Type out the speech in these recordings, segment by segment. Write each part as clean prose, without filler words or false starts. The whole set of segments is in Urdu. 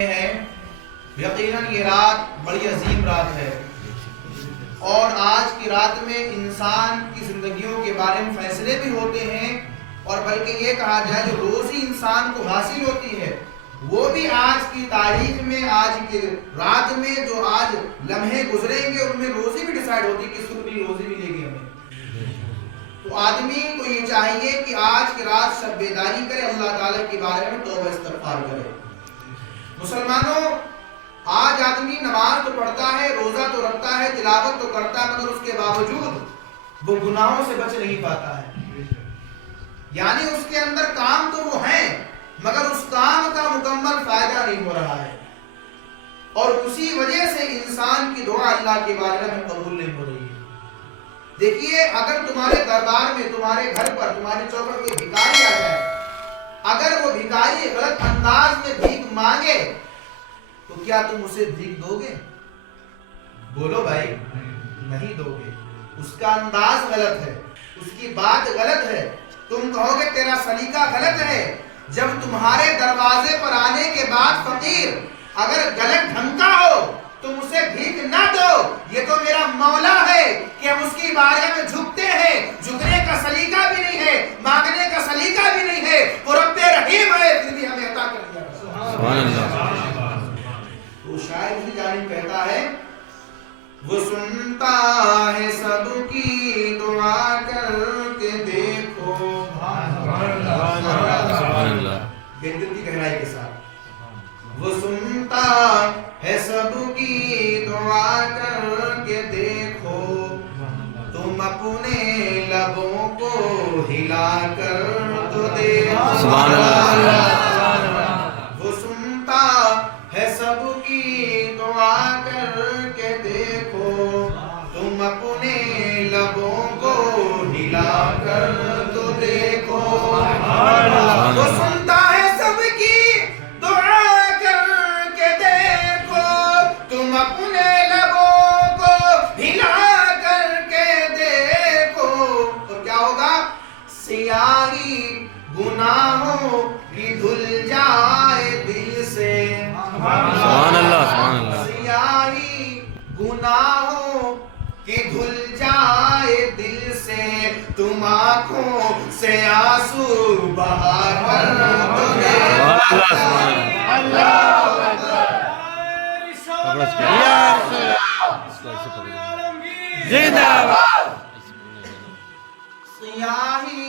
ہیں یقیناً یہ رات بڑی عظیم رات ہے، اور آج کی رات میں انسان کی زندگیوں کے بارے میں فیصلے بھی ہوتے ہیں، اور بلکہ یہ کہا جائے جو روزی انسان کو حاصل ہوتی ہے وہ بھی آج کی تاریخ میں، آج کی رات میں جو آج لمحے گزریں گے ان میں روزی بھی ڈیسائیڈ ہوتی ہے، کس کو کتنی روزی ملے گی ہمیں۔ تو آدمی کو یہ چاہیے کہ آج کی رات شب بیداری کرے، اللہ تعالیٰ کے بارے میں توبہ استغفار کرے۔ مسلمانوں، آج آدمی نماز تو پڑھتا ہے، روزہ تو رکھتا ہے، تلاوت تو کرتا ہے، مگر اس کے باوجود وہ گناہوں سے بچ نہیں پاتا ہے۔ یعنی اس کے اندر کام تو وہ ہیں مگر اس کام کا مکمل فائدہ نہیں ہو رہا ہے، اور اسی وجہ سے انسان کی دعا اللہ کے بارے میں قبول نہیں ہو رہی ہے۔ دیکھیے، اگر تمہارے دربار میں، تمہارے گھر پر، تمہارے چوکٹ کوئی بھکاری آ جائے، اگر وہ بھکاری غلط انداز میں بھیک مانگے تو کیا تم اسے بھیک دو گے؟ بولو بھائی، نہیں دو گے۔ اس کا انداز غلط ہے، اس کی بات غلط ہے، تم کہو گے تیرا سلیقہ غلط ہے۔ جب تمہارے دروازے پر آنے کے بعد فقیر اگر غلط ڈھنگ کا ہو تم اسے بھیک نہ دو، یہ تو میرا مولا ہے کہ ہم اس کی بارگاہ میں جھکتے ہیں، جھکنے کا سلیقہ بھی نہیں ہے، مانگنے کا سلیقہ بھی نہیں ہے، وہ رب رحیم ہے پھر بھی ہمیں عطا کر دیا۔ سبحان اللہ۔ تو شاعر اسی جانب کہتا ہے، وہ سنتا ہے سب کی دعا کر کے دیکھو، دل کی گہرائی کے ساتھ، وہ سنتا ہے سب کی دعا کر کے دیکھو، تم اپنے لبوں کو ہلا کر تو دیکھو، سبحان اللہ، وہ سنتا ہے سب کی دعا کر کے دیکھو، تم اپنے لبوں کو ہلا کر تو دیکھو، وہ سنتا ہے سب کی دعا کر کے دیکھو، تم اپنے لبوں کو ہلا کر کے دیکھو، تو کیا ہوگا؟ سیاہی گناہوں کی دھل جائے دل سے، سبحان اللہ، سبحان اللہ، سیاہی گناہوں کی دھل جائے دل سے، تم آنکھوں سے آنسو بہا کر تو دیکھو، سیاہی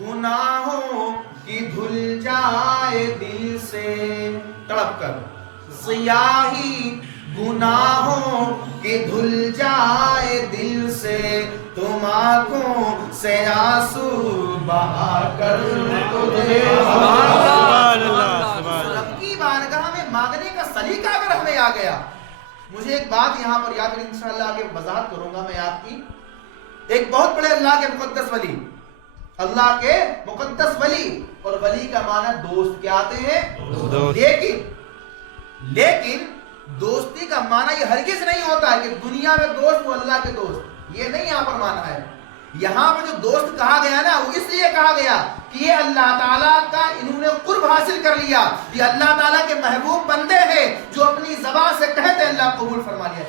گناہوں کی دھل جائے دل سے، تڑپ کر، سیاہی گناہوں کی دھل جائے دل سے، تم آنکھوں سے آنسو بہا کر تو دیکھو، رب کی بارگاہ میں مانگنے کا سلیقہ اگر ہمیں آ گیا۔ مجھے ایک بات یہاں پر یاد ہے، انشاءاللہ آگے وضاحت کروں گا میں آپ کی۔ ایک بہت بڑے اللہ کے مقدس ولی، اللہ کے مقدس ولی، اور ولی کا معنی دوست کیا آتے ہیں؟ لیکن دوستی کا معنی یہ ہرگز نہیں ہوتا ہے کہ دنیا میں دوست وہ اللہ کے دوست، یہ نہیں یہاں پر معنی ہے۔ یہاں پر جو دوست کہا گیا نا وہ اس لیے کہا گیا کہ یہ اللہ تعالیٰ کا انہوں نے قرب حاصل کر لیا، یہ اللہ تعالیٰ کے محبوب بندے ہیں جو اپنی زبان سے کہتے ہیں اللہ قبول فرما لیا۔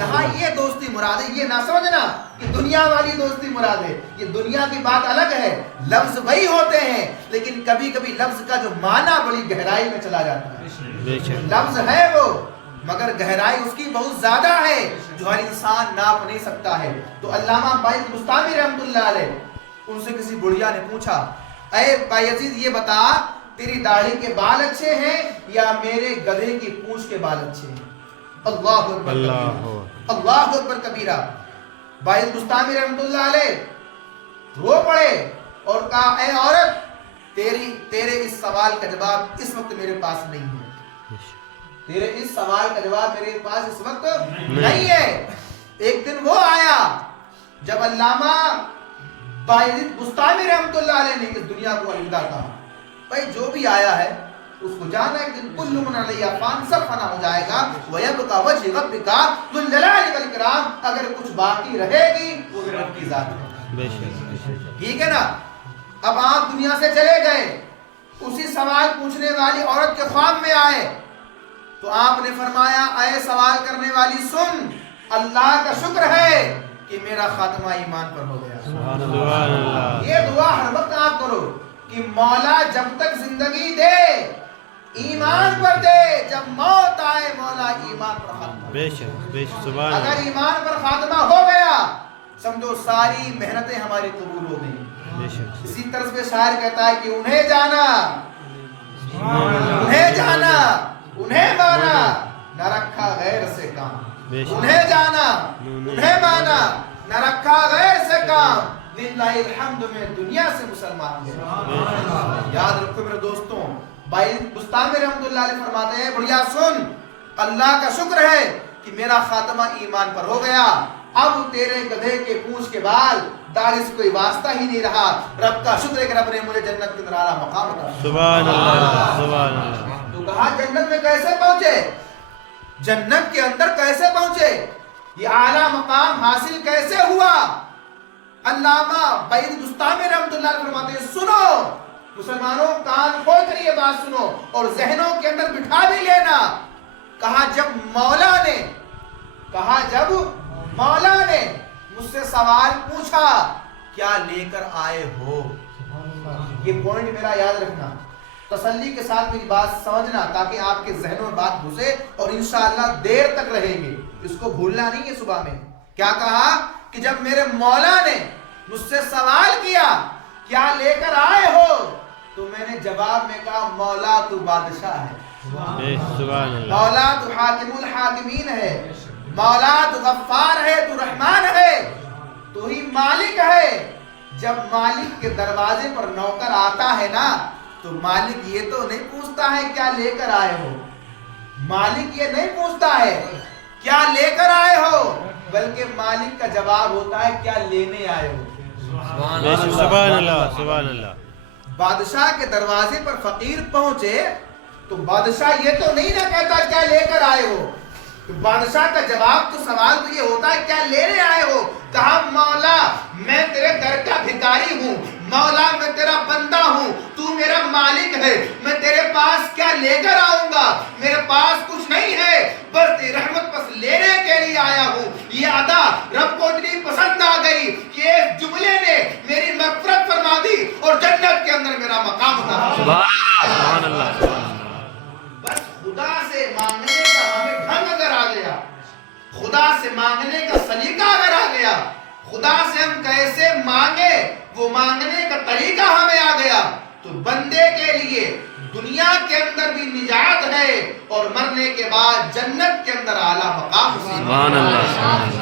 یہاں یہ دوستی مراد ہے، یہ نہ سمجھنا کہ دنیا والی دوستی مراد ہے، یہ دنیا کی بات الگ ہے، لفظ وہی ہوتے ہیں لیکن کبھی کبھی لفظ کا جو معنی بڑی گہرائی میں چلا جاتا ہے۔ لفظ ہے وہ مگر گہرائی اس کی بہت زیادہ ہے جو ہر انسان ناپ نہیں سکتا ہے۔ تو علامہ بائزید بستامی رحمۃ اللہ علیہ، ان سے کسی بڑھیا نے پوچھا، اے بایزید یہ بتا تیری داڑھی کے بال اچھے ہیں یا میرے گدھے کی پونچھ کے بال اچھے ہیں؟ اللہ اکبر، اللہ اکبر کبیرہ۔ بایزید بستامی رحمۃ اللہ علیہ رو پڑے اور کہا، اے عورت، تیرے اس سوال کا جواب اس وقت میرے پاس نہیں ہے، تیرے اس سوال کا جواب میرے پاس اس وقت نہیں ہے۔ ایک دن وہ آیا جب علامہ بایزید بستامی رحمۃ اللہ علیہ نے اس دنیا کو الوداع کہا، بھائی جو بھی آیا ہے اس کو جانا ایک دن کل من علیہ فان، سب فنا ہو جائے گا، وَيَبْقَى وَجْهُ رَبِّكَ ذُو الْجَلَالِ وَالْإِكْرَامِ، اگر کچھ باقی رہے گی وہ رب کی ذات ہے۔ ٹھیک ہے نا؟ اب آپ دنیا سے چلے گئے، اسی سوال پوچھنے والی عورت کے خواب میں آئے تو آپ نے فرمایا اے سوال کرنے والی سن، اللہ کا شکر ہے کہ میرا خاتمہ ایمان پر ہو گیا۔ سبحان اللہ۔ یہ دعا ہر وقت آپ کرو کہ مولا جب تک زندگی دے ایمان پر دے، جب موت آئے مولا ایمان پر خاتمہ۔ بے شک بے شک، سبحان اللہ۔ اگر ایمان پر خاتمہ ہو گیا سمجھو ساری محنتیں ہماری قبول ہو گئی۔ بے شک، اسی طرز پہ شاعر کہتا ہے کہ انہیں جانا انہیں جانا انہیں مانا نہ رکھا غیر سے کام، بے شک، انہیں جانا انہیں مانا نہ رکھا غیر سے کام، للہ الحمد میں دنیا سے مسلمان گئے۔ یاد رکھو میرے دوستوں، بھائی بستامی رحمت اللہ علیہ فرماتے ہیں بڑھیا سن، اللہ کا شکر ہے کہ میرا خاتمہ ایمان پر ہو گیا، اب تیرے گدھے کے پونچھ کے بال داڑھی سے کوئی واسطہ ہی نہیں رہا، رب کا شکر ہے کہ رب نے مجھے جنت کے اندر اعلیٰ مقام عطا کیا۔ سبحان اللہ سبحان اللہ۔ تو کہا جنت میں کیسے پہنچے، جنت کے اندر کیسے پہنچے، یہ اعلیٰ مقام حاصل کیسے ہوا؟ علامہ بعید بستامی رحمت اللہ علیہ فرماتے ہیں سنو مسلمانوں، کان کھول کر یہ بات سنو اور ذہنوں کے اندر بٹھا بھی لینا۔ کہا جب مولا نے مجھ سے سوال پوچھا کیا لے کر آئے ہو، یہ پوائنٹ میرا یاد رکھنا، تسلی کے ساتھ میری بات سمجھنا تاکہ آپ کے ذہنوں میں بات گھسے اور انشاءاللہ دیر تک رہے گی، اس کو بھولنا نہیں ہے۔ صبح میں کیا کہا کہ جب میرے مولا نے مجھ سے سوال کیا کیا لے کر آئے ہو تو میں نے جواب میں کہا مولا تو بادشاہ ہے، سبحان اللہ۔ مولا تو حاکم الحاکمین ہے، مولا تو غفار ہے، تو رحمان ہے، تو ہی مالک ہے۔ جب مالک کے دروازے پر نوکر آتا ہے نا تو مالک یہ تو نہیں پوچھتا ہے کیا لے کر آئے ہو، مالک یہ نہیں پوچھتا ہے کیا لے کر آئے ہو، بلکہ مالک کا جواب ہوتا ہے کیا لینے آئے ہو۔ سبحان اللہ سبحان اللہ۔ بادشاہ کے دروازے پر فقیر پہنچے تو بادشاہ یہ تو نہیں نہ کہتا کیا لے کر آئے ہو، تو بادشاہ کا جواب تو سوال تو یہ ہوتا ہے کیا لینے آئے ہو۔ کہا مولا میں تیرے در کا بھکاری ہوں، مولا میں تیرا بندہ ہوں، تو میرا مالک ہے، میں تیرے پاس کیا لے کر آؤں گا، میرے پاس کچھ نہیں ہے، بس تیری رحمت بس لینے کے لیے آیا ہوں۔ یہ ادا رب کو اتنی پسند آ گئی کہ اس جملے نے میری مغفرت فرما دی اور جنت کے اندر میرا مقام تھا۔ سبحان اللہ۔ بس خدا سے مانگنے کا ہمیں ڈھنگ اگر آ گیا، خدا سے مانگنے کا سلیقہ اگر آ گیا، خدا سے ہم کیسے مانگے وہ مانگنے کا طریقہ ہمیں آ گیا تو بندے کے لیے دنیا کے اندر بھی نجات ہے اور مرنے کے بعد جنت کے اندر اعلیٰ مقام۔ سبحان اللہ۔